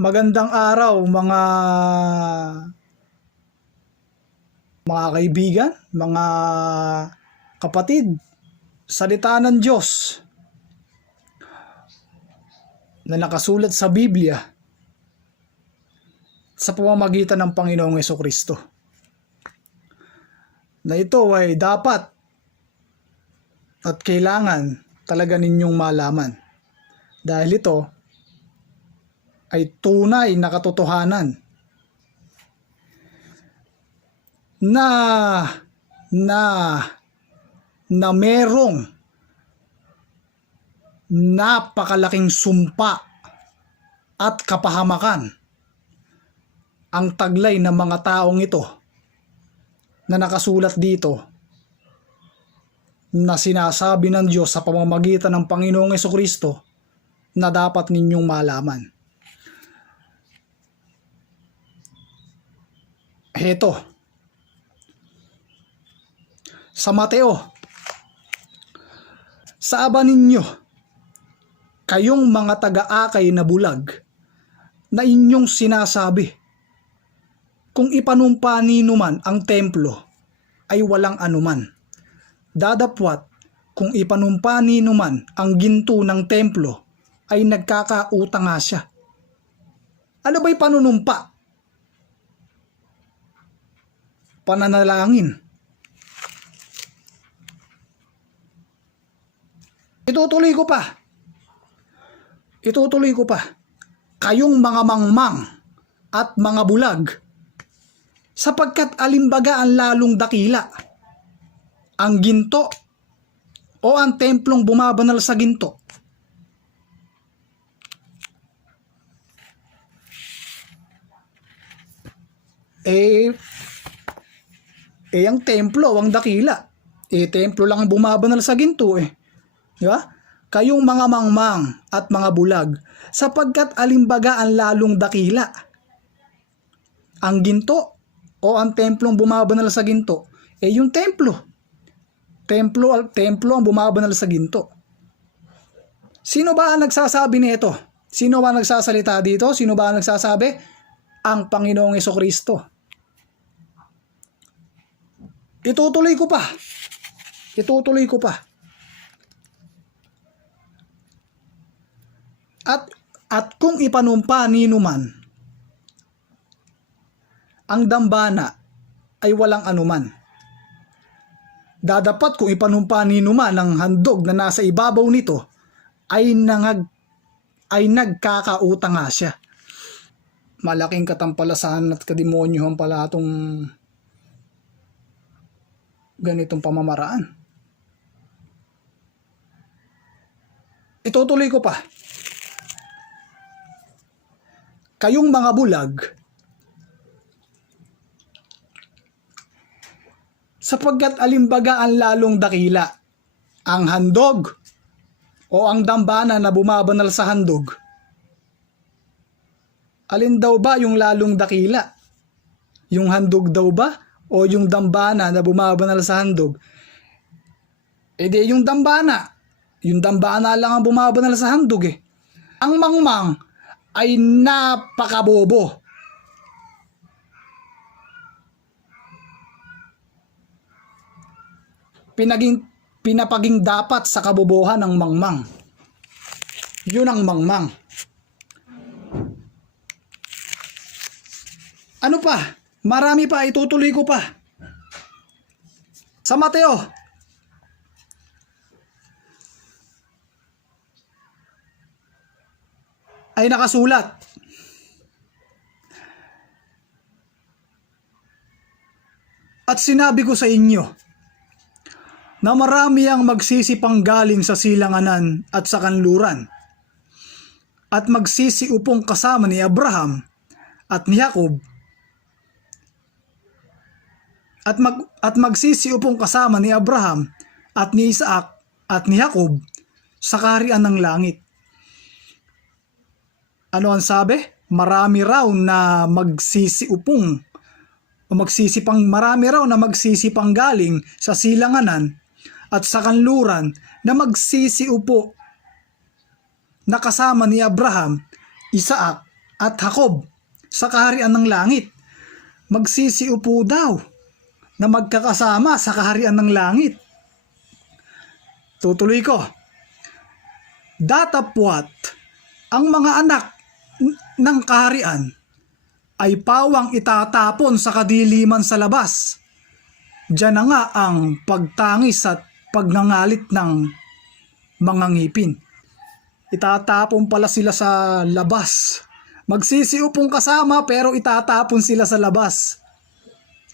Magandang araw mga kaibigan, mga kapatid. Salita ng Diyos na nakasulat sa Biblia sa pamamagitan ng Panginoong Hesukristo. Na ito ay dapat at kailangan talaga ninyong malaman. Dahil ito ay tunay na katotohanan na merong napakalaking sumpa at kapahamakan ang taglay ng mga taong ito na nakasulat dito, na sinasabi ng Diyos sa pamamagitan ng Panginoong Hesukristo na dapat ninyong malaman. Heto, sa Mateo, saaba ninyo, kayong mga taga-akay na bulag, na inyong sinasabi, kung ipanumpa ninuman ang templo, ay walang anuman. Dadapwat, kung ipanumpa ninuman ang ginto ng templo, ay nagkakautang nga siya. Ano ba'y panunumpa? Pananalangin. Itutuloy ko pa. Kayong mga mangmang at mga bulag, sapagkat alimbaga ang lalong dakila, ang ginto o ang templong bumabanal sa ginto. Ang templo, ang dakila. Templo lang ang bumabanal sa ginto Di ba? Kayong mga mangmang at mga bulag, sapagkat alimbaga ang lalong dakila, ang ginto o ang templong bumabanal sa ginto. Yung templo ang bumabanal sa ginto. Sino ba ang nagsasabi nito? Sino ba nagsasalita dito? Sino ba ang nagsasabi? Ang Panginoong Hesukristo. Itutuloy ko pa. At kung ipanumpa ninuman ang dambana, ay walang anuman. Dadapat kung ipanumpa ninuman ang handog na nasa ibabaw nito, ay nagkakautang nga siya. Malaking katampalasan at kademonyohan pala itong ganitong pamamaraan. Itutuloy ko pa. Kayong mga bulag, sapagkat alimbaga ang lalong dakila, ang handog o ang dambana na bumabanal sa handog. Alin daw ba yung lalong dakila? Yung handog daw ba o yung dambana na bumabanal sa handog? Yung dambana. Yung dambana lang ang bumabanal sa handog Ang mangmang ay napakabobo. Pinapaging dapat sa kabobohan ng mangmang. Yun ang mangmang. Ano pa? Marami pa, itutuloy ko pa. Sa Mateo, ay nakasulat, at sinabi ko sa inyo na marami ang magsisipang galing sa silanganan at sa kanluran, at magsisiupong kasama ni Abraham at ni Jacob, at magsisiupong kasama ni Abraham at ni Isaac at ni Jacob sa kaharian ng langit. Ano ang sabi? Marami raw na magsisipang galing sa silanganan at sa kanluran na magsisiupo na kasama ni Abraham, Isaac at Jacob sa kaharian ng langit. Magsisiupo daw na magkakasama sa kaharian ng langit. Tutuloy ko. Datapwat, ang mga anak ng kaharian ay pawang itatapon sa kadiliman sa labas. Diyan na nga ang pagtangis at pagngangalit ng mga ngipin. Itatapon pala sila sa labas. Magsisiupong kasama pero itatapon sila sa labas.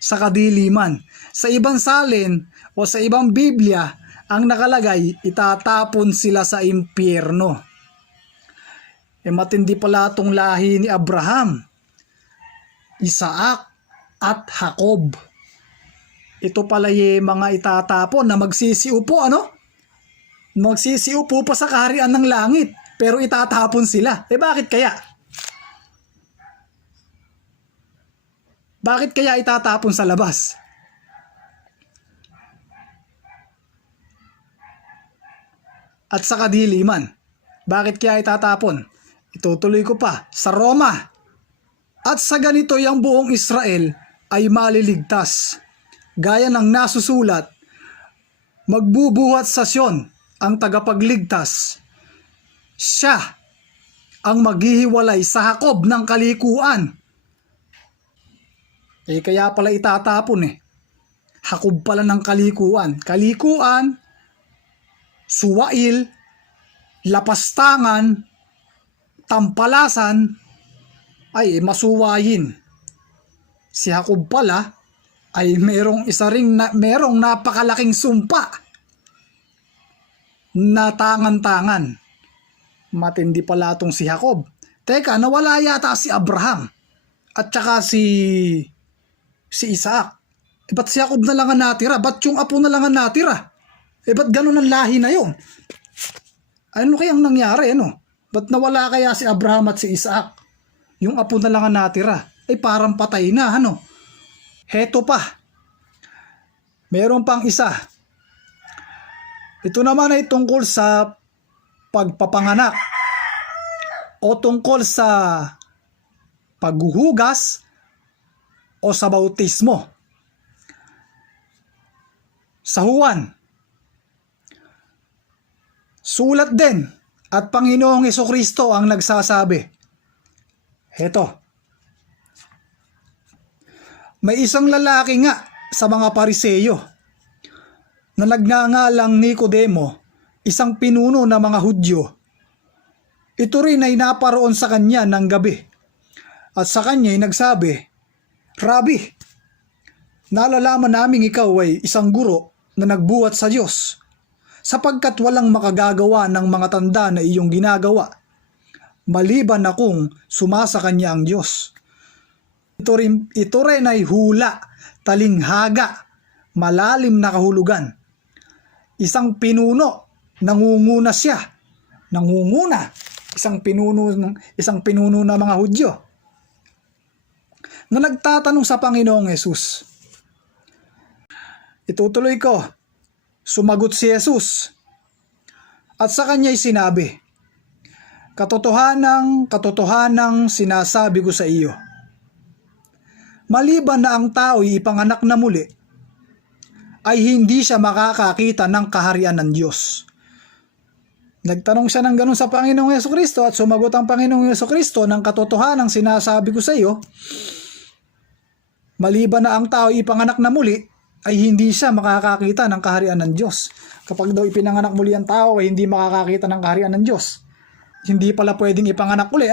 Sa kadiliman. Sa ibang salin o sa ibang Biblia, ang nakalagay, itatapon sila sa impyerno. Matindi pala itong lahi ni Abraham, Isaac at Jacob. Ito pala yung mga itatapon na magsisiupo, Magsisiupo pa sa kaharian ng langit, pero itatapon sila. Bakit kaya? Bakit kaya itatapon sa labas? At sa kadiliman, bakit kaya itatapon? Itutuloy ko pa, sa Roma. At sa ganito yung buong Israel ay maliligtas. Gaya ng nasusulat, magbubuhat sa Sion ang tagapagligtas. Siya ang maghihiwalay sa Jacob ng kalikuan. Kaya pala itatapon Jacob pala ng kalikuan. Kalikuan, suwail, lapastangan, tampalasan, ay masuwayin. Si Jacob pala ay merong napakalaking sumpa na tangan-tangan. Matindi pala itong si Jacob. Teka, nawala yata si Abraham at saka si Isaac. Ba't si Jacob na lang ang natira? Ba't yung apo na lang ang natira? Ba't ganun ang lahi na yun? Ano kayang nangyari, Ba't nawala kaya si Abraham at si Isaac? Yung apo na lang ang natira. Parang patay na, Heto pa. Meron pang isa. Ito naman ay tungkol sa pagpapanganak o tungkol sa paghuhugas o sa bautismo. Sa Juan, sulat din at Panginoong Hesukristo ang nagsasabi. Heto. May isang lalaki nga sa mga Pariseyo na nagngangalang Nicodemo, isang pinuno ng mga Hudyo. Ito rin ay naparoon sa kanya ng gabi. At sa kanya ay nagsabi, Rabbi, nalalaman naming ikaw ay isang guro na nagbuhat sa Diyos, sapagkat walang makagagawa ng mga tanda na iyong ginagawa, maliban na kung sumasa kanya ang Diyos. Ito rin ay hula, talinghaga, malalim na kahulugan. Isang pinuno, nangunguna siya. Nangunguna, isang pinuno ng mga Hudyo na nagtatanong sa Panginoong Hesus. Itutuloy ko, sumagot si Hesus at sa kanya'y sinabi, Katotohanang sinasabi ko sa iyo, maliban na ang tao'y ipanganak na muli, ay hindi siya makakakita ng kaharian ng Diyos. Nagtanong siya ng ganun sa Panginoong Hesukristo at sumagot ang Panginoong Hesukristo ng katotohanang sinasabi ko sa iyo, maliban na ang tao'y ipanganak na muli, ay hindi siya makakakita ng kaharian ng Diyos. Kapag daw ipinanganak muli ang tao, ay hindi makakakita ng kaharian ng Diyos. Hindi pala pwedeng ipanganak uli,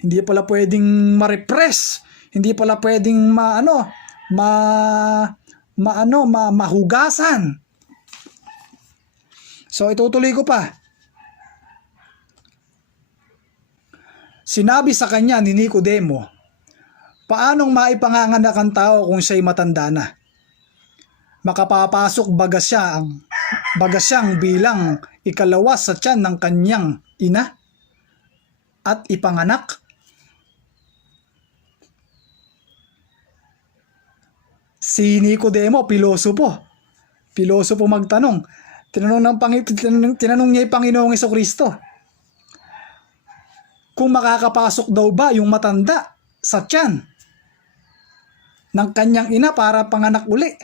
Hindi pala pwedeng ma-repress. Hindi pala pwedeng mahugasan. So itutuloy ko pa. Sinabi sa kanya ni Nicodemo, paanong maipanganganak ang tao kung siya'y matanda na? Makapapasok baga siyang bilang ikalawa sa tiyan ng kanyang ina at ipanganak? Si Nicodemo, pilosopo magtanong. Tinanong niya yung Panginoong Hesukristo. kung makakapasok daw ba yung matanda sa tiyan ng kanyang ina para panganak uli.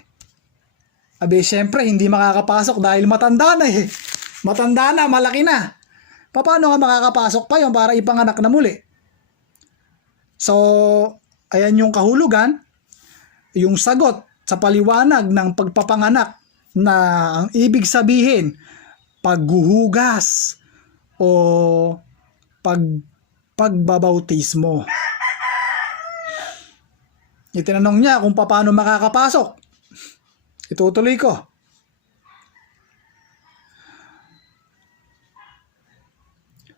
Abe, syempre, hindi makakapasok dahil matanda na eh. Matanda na, malaki na. Paano ka makakapasok pa yun para ipanganak na muli? So, ayan yung kahulugan, yung sagot sa paliwanag ng pagpapanganak na ang ibig sabihin, paghuhugas o pagbabautismo. Itinanong niya kung paano makakapasok. Itutuloy ko.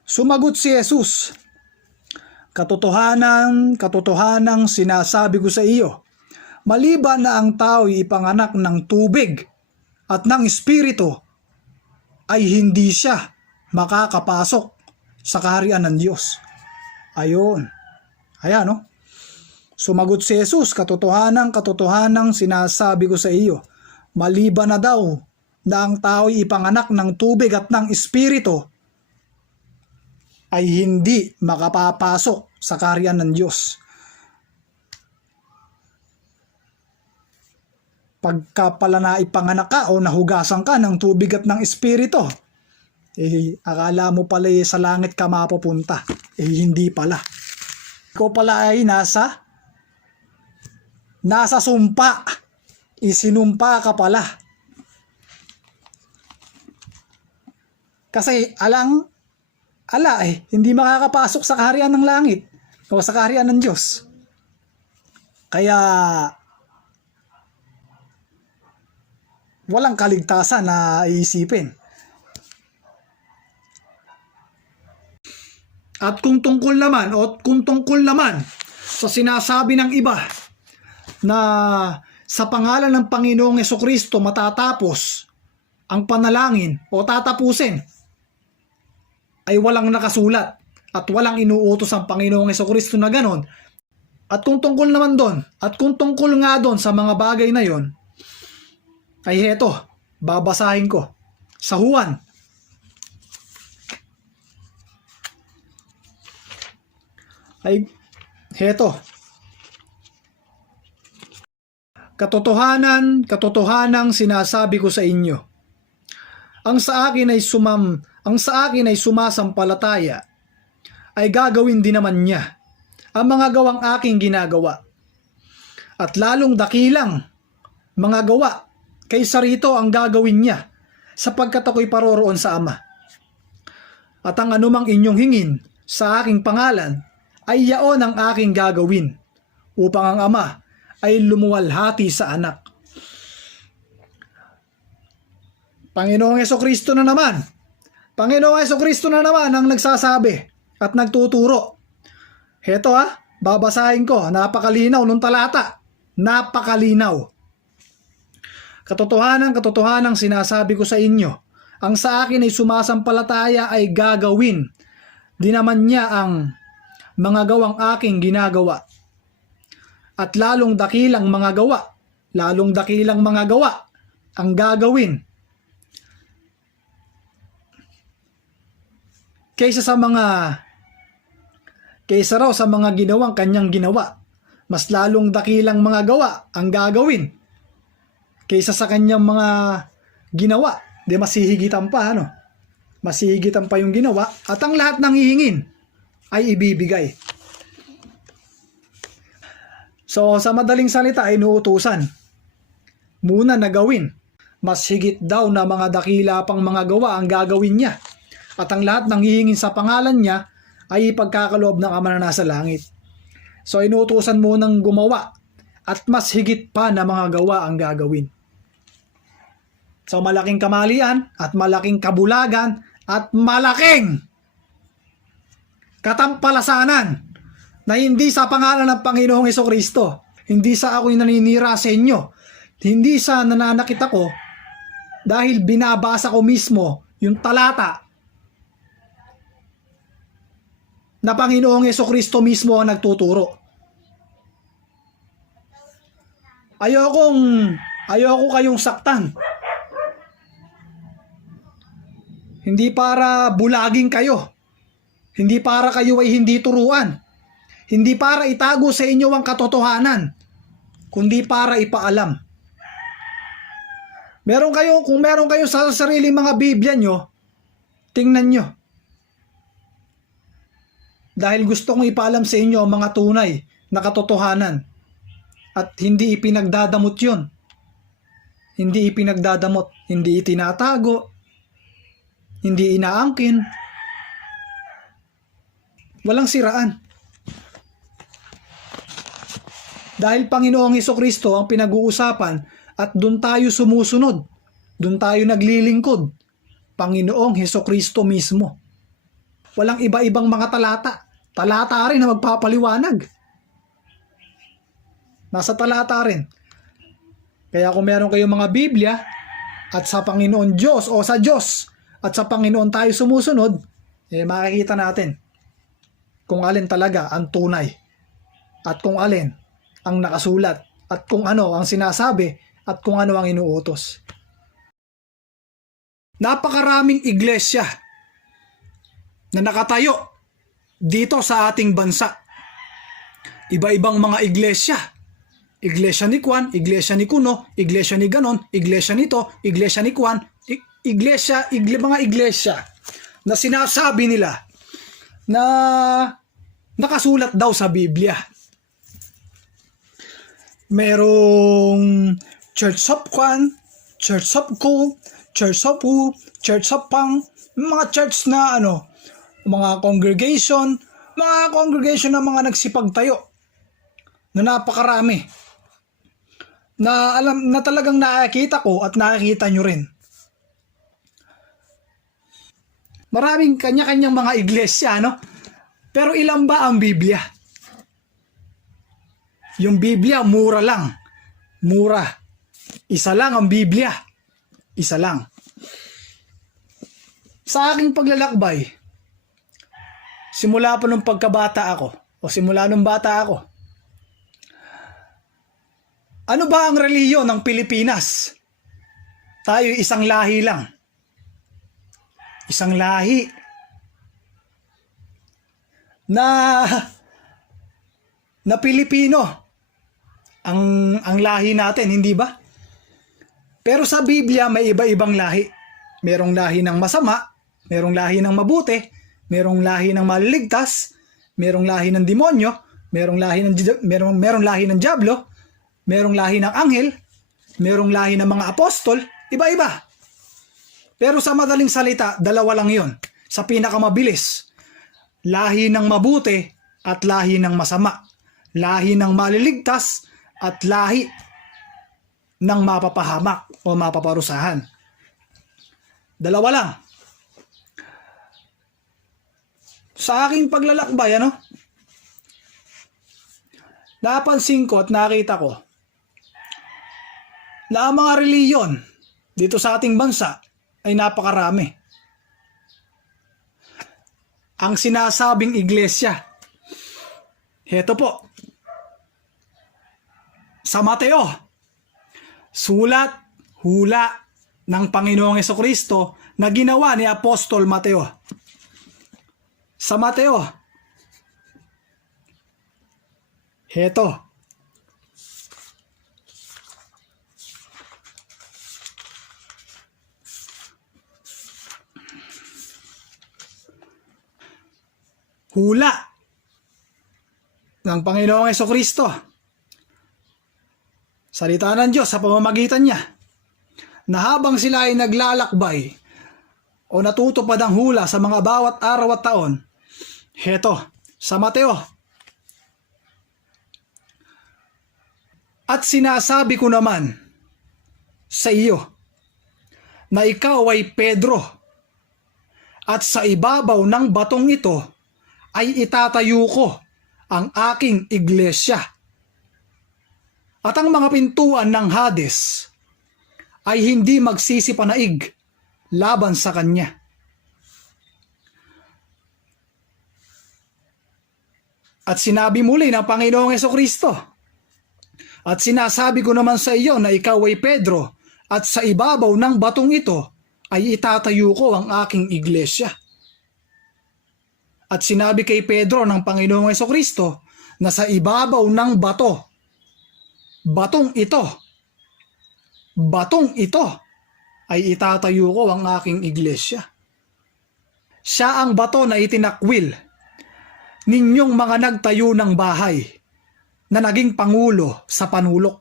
Sumagot si Jesus, katotohanang sinasabi ko sa iyo, maliban na ang tao'y ipanganak ng tubig at ng espiritu, ay hindi siya makakapasok sa kaharian ng Diyos. Ayun. Ayan, no? Sumagot si Jesus, katotohanang sinasabi ko sa iyo, maliban na daw na ang tao'y ipanganak ng tubig at ng espiritu, ay hindi makapapasok sa kaharian ng Diyos. Pagka pala na ipanganak ka o nahugasan ka ng tubig at ng espiritu, akala mo pala sa langit ka mapupunta. Hindi pala. Ikaw pala ay nasa sumpa. Isinumpa ka pala. Kasi hindi makakapasok sa kaharian ng langit o sa kaharian ng Diyos. Kaya walang kaligtasan na iisipin. At kung tungkol naman sa sinasabi ng iba na sa pangalan ng Panginoong Hesukristo matatapos ang panalangin o tatapusin, ay walang nakasulat at walang inuutos ang Panginoong Hesukristo na ganon. At kung tungkol nga doon sa mga bagay na yon, ay heto, babasahin ko sa Juan. Ay heto. Katotohanang sinasabi ko sa inyo, ang sa akin ay sumasampalataya, ay gagawin din naman niya ang mga gawang aking ginagawa. At lalong dakilang mga gawa kaysa rito ang gagawin niya, sapagkat ako'y paroroon sa Ama. At ang anumang inyong hingin sa aking pangalan, ay yaon ang aking gagawin, upang ang Ama ay lumuwalhati sa Anak. Panginoong Hesukristo na naman ang nagsasabi at nagtuturo. Heto babasahin ko, napakalinaw nung talata. Napakalinaw. Katotohanang sinasabi ko sa inyo, ang sa akin ay sumasampalataya ay gagawin di naman niya ang mga gawang aking ginagawa. At lalong dakilang mga gawa ang gagawin kaysa raw sa mga ginawang kanyang ginawa. Mas lalong dakilang mga gawa ang gagawin kaysa sa kanyang mga ginawa. Masihigitan pa, Masihigitan pa yung ginawa, at ang lahat ng hihingin ay ibibigay. So, sa madaling salita, inuutusan muna na gawin. Mas higit daw na mga dakila pang mga gawa ang gagawin niya. At ang lahat ng hihingin sa pangalan niya ay ipagkakaloob ng Ama na nasa langit. So, inuutusan munang gumawa at mas higit pa na mga gawa ang gagawin. So, malaking kamalian at malaking kabulagan at malaking katampalasanan na hindi sa pangalan ng Panginoong Hesukristo, hindi sa ako'y naninira sa inyo, hindi sa nananakit ako, dahil binabasa ko mismo yung talata na Panginoong Hesukristo mismo ang nagtuturo. Ayoko kayong saktan. Hindi para bulagin kayo. Hindi para kayo ay hindi turuan. Hindi para itago sa inyo ang katotohanan, kundi para ipaalam. Kung meron kayo sa sariling mga Biblia nyo, tingnan nyo. Dahil gusto kong ipaalam sa inyo ang mga tunay na katotohanan. At hindi ipinagdadamot yun. Hindi ipinagdadamot, hindi itinatago, hindi inaangkin. Walang siraan. Dahil Panginoong Hesukristo ang pinag-uusapan at doon tayo sumusunod. Doon tayo naglilingkod. Panginoong Hesukristo mismo. Walang iba-ibang mga talata. Talata rin na magpapaliwanag. Nasa talata rin. Kaya kung meron kayong mga Biblia at sa Panginoon Diyos o sa Diyos at sa Panginoon tayo sumusunod, makikita natin kung alin talaga ang tunay at kung alin ang nakasulat at kung ano ang sinasabi at kung ano ang inuutos. Napakaraming iglesia na nakatayo dito sa ating bansa. Iba-ibang mga iglesia. Iglesia ni Juan, iglesia ni Kuno, iglesia ni ganon, iglesia nito, iglesia ni Juan, mga iglesia na sinasabi nila na nakasulat daw sa Biblia. Merong Church of Juan, Church of Ko, Church of Wu, Church of Pang, mga church na mga congregation na mga nagsipagtayo na napakarami. Na talagang nakikita ko at nakikita nyo rin. Maraming kanya-kanyang mga iglesia, Pero ilan ba ang Biblia? Yung Biblia, mura lang. Mura. Isa lang ang Biblia. Isa lang. Sa aking paglalakbay, simula pa nung pagkabata ako, o simula nung bata ako, ano ba ang relihiyon ng Pilipinas? Tayo isang lahi lang. Isang lahi na Pilipino ang lahi natin, hindi ba? Pero sa Biblia may iba-ibang lahi. Merong lahi ng masama, merong lahi ng mabuti, merong lahi ng maliligtas, merong lahi ng demonyo, merong lahi ng diablo, merong lahi ng anghel, merong lahi ng mga apostol, iba-iba. Pero sa madaling salita, dalawa lang 'yon. Sa pinakamabilis, lahi ng mabuti at lahi ng masama. Lahi ng maliligtas at lahi ng mapapahamak o mapaparusahan. Dalawa lang. Sa aking paglalakbay, napansin ko at nakita ko na ang mga reliyon dito sa ating bansa ay napakarami. Ang sinasabing iglesia, heto po, sa Mateo, sulat, hula ng Panginoong Hesukristo na ginawa ni Apostol Mateo. Sa Mateo, heto, hula ng Panginoong Hesukristo. Salita ng Diyos sa pamamagitan niya na habang sila ay naglalakbay o natutupad ang hula sa mga bawat araw at taon, heto, sa Mateo. At sinasabi ko naman sa iyo na ikaw ay Pedro, at sa ibabaw ng batong ito ay itatayo ko ang aking iglesia. At ang mga pintuan ng Hades ay hindi magsisipanaig laban sa kanya. At sinabi muli ng Panginoong Hesukristo, at sinasabi ko naman sa iyo na ikaw ay Pedro, at sa ibabaw ng batong ito ay itatayo ko ang aking iglesia. At sinabi kay Pedro ng Panginoong Hesukristo na sa ibabaw ng batong ito ay itatayo ko ang aking iglesia. Siya ang bato na itinakwil ninyong mga nagtayo ng bahay na naging pangulo sa panulok.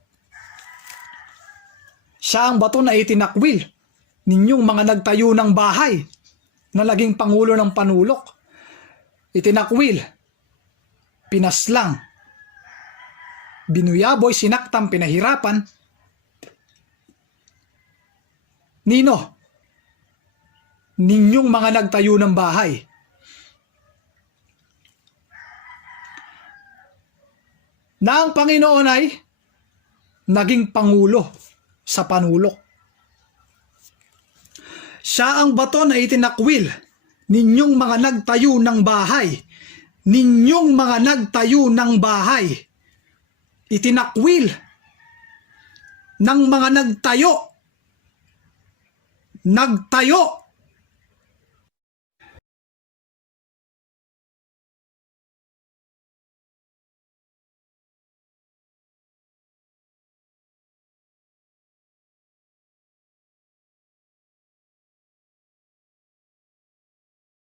Siya ang bato na itinakwil ninyong mga nagtayo ng bahay na naging pangulo ng panulok. Itinakwil, pinaslang, binuyaboy, sinaktan, pinahirapan. Nino? Ninyong mga nagtayo ng bahay. Na ang Panginoon ay naging pangulo sa panulok. Siya ang bato na itinakwil ninyong mga nagtayo ng bahay. Ninyong mga nagtayo ng bahay. Itinakwil ng mga nagtayo